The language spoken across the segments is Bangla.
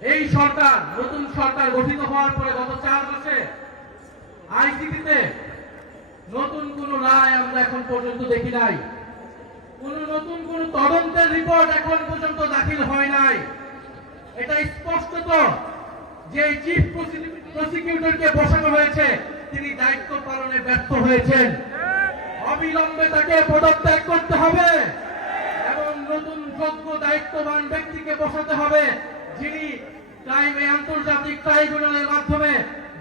এই সরকার, নতুন সরকার গঠিত হওয়ার পরে গত 4 মাসে আইসিটিতে নতুন কোন রায় আমরা এখন পর্যন্ত দেখি নাই। নতুন কোন তদন্তের রিপোর্ট এখন পর্যন্ত দাখিল হয় নাই। এটা স্পষ্টত যে চিফ প্রসিকিউটরকে বসানো হয়েছে তিনি দায়িত্ব পালনে ব্যর্থ হয়েছেন। অবিলম্বে তাকে পদত্যাগ করতে হবে এবং নতুন যোগ্য দায়িত্ববান ব্যক্তিকে বসাতে হবে যিনি আন্তর্জাতিক ট্রাইব্যুনালের মাধ্যমে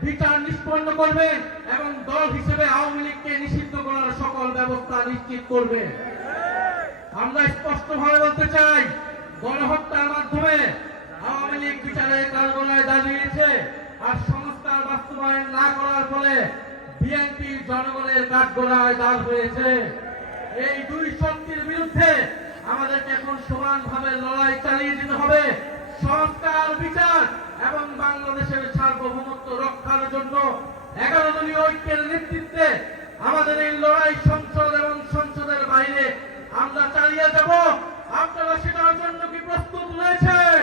বিচার নিষ্পন্ন করবেন এবং দল হিসেবে আওয়ামী লীগকে নিষিদ্ধ করার সকল ব্যবস্থা নিশ্চিত করবে। আমরা স্পষ্টভাবে বলতে চাই, গণহত্যার মাধ্যমে আওয়ামী লীগ বিচারের কাঠগড়ায় দাঁড়িয়েছে আর সংস্কার বাস্তবায়ন না করার ফলে বিএনপি জনগণের কাঠগড়ায় দাঁড় হয়েছে। এই দুই শক্তির বিরুদ্ধে আমাদেরকে এখন সমানভাবে লড়াই চালিয়ে যেতে হবে। সংস্কার, বিচার এবং বাংলাদেশের সার্বভৌমত্ব রক্ষার জন্য 11 দলীয় ঐক্যের নেতৃত্বে আমাদের এই লড়াই সংসদ এবং সংসদের বাইরে আমরা চালিয়ে যাব। আপনারা সেটার জন্য কি প্রস্তুত রয়েছেন?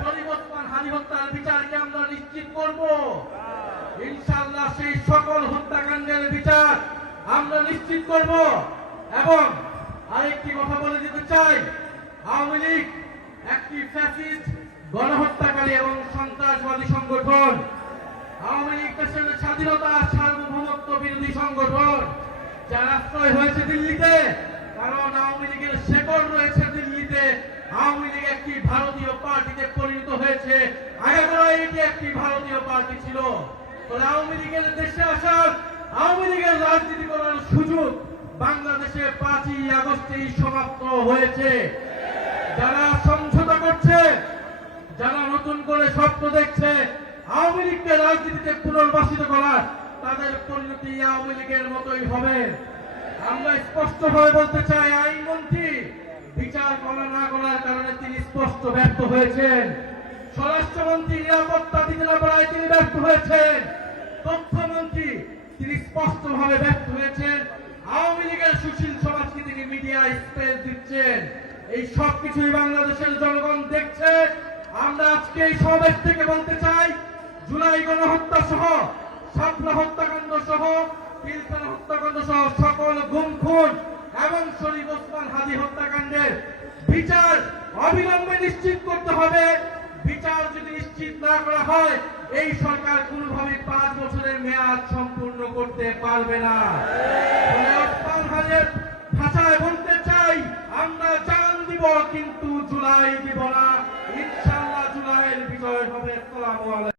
শরীফ ওসমান হাদী হত্যার বিচারকে আমরা নিশ্চিত করব ইনশাআল্লাহ। সেই সকল হত্যাকাণ্ডের বিচার আমরা নিশ্চিত করব। এবং আরেকটি কথা বলে দিতে চাই, আওয়ামী লীগ একটি ফ্যাসিস্ট, গণহত্যাকারী এবং সন্ত্রাসবাদী সংগঠন। আওয়ামী লীগ দেশের স্বাধীনতা, সার্বভৌমত্ব বিরোধী সংগঠন, যার আশ্রয় হয়েছে দিল্লিতে, কারণ আওয়ামী লীগের শেকড় রয়েছে দিল্লিতে। আওয়ামী লীগ একটি ভারতীয় পার্টিতে পরিণত হয়েছে, আগে এটি একটি ভারতীয় পার্টি ছিল। আওয়ামী লীগের দেশে আসার, আওয়ামী লীগের রাজনীতি করার সুযোগ বাংলাদেশে 5ই আগস্টেই সমাপ্ত হয়েছে। যারা সমঝোতা করছে, যারা নতুন করে স্বপ্ন দেখছে আওয়ামী লীগকে রাজনীতিতে পুনর্বাসিত করার, তাদের পরিণতি আওয়ামী লীগের মতোই হবে। আমরা স্পষ্টভাবে বলতে চাই, আইনমন্ত্রী বিচার করা না করার কারণে তিনি স্পষ্ট ব্যর্থ হয়েছেন। স্বরাষ্ট্রমন্ত্রী নিরাপত্তা দিতে না পারায় তিনি ব্যর্থ হয়েছেন। তথ্যমন্ত্রী তিনি স্পষ্টভাবে ব্যর্থ হয়েছেন। আওয়ামী লীগের সুশীল সমাজকে তিনি মিডিয়া স্পেস দিচ্ছেন। এই সব কিছুই বাংলাদেশের জনগণ দেখছে। আমরা আজকে এই সমাবেশ থেকে বলতে চাই, জুলাই গণহত্যা সহ, শাপলা হত্যাকাণ্ড সহ, পিলখানা হত্যাকাণ্ড সহ সকল গুম খুন এবং শরীফ ওসমান হাদী হত্যাকাণ্ডের বিচার অবিলম্বে নিশ্চিত করতে হবে। বিচার যদি নিশ্চিত না করা হয়, এই সরকার কোনোভাবে 5 বছরের মেয়াদ সম্পূর্ণ করতে পারবে না। ওসমান হাদীর ভাষায় বলতে চাই, আমরা জান দিব কিন্তু জুলাই দিব না। ইনশাআল্লাহ জুলাইয়ের বিজয় হবে। আসসালামু আলাইকুম।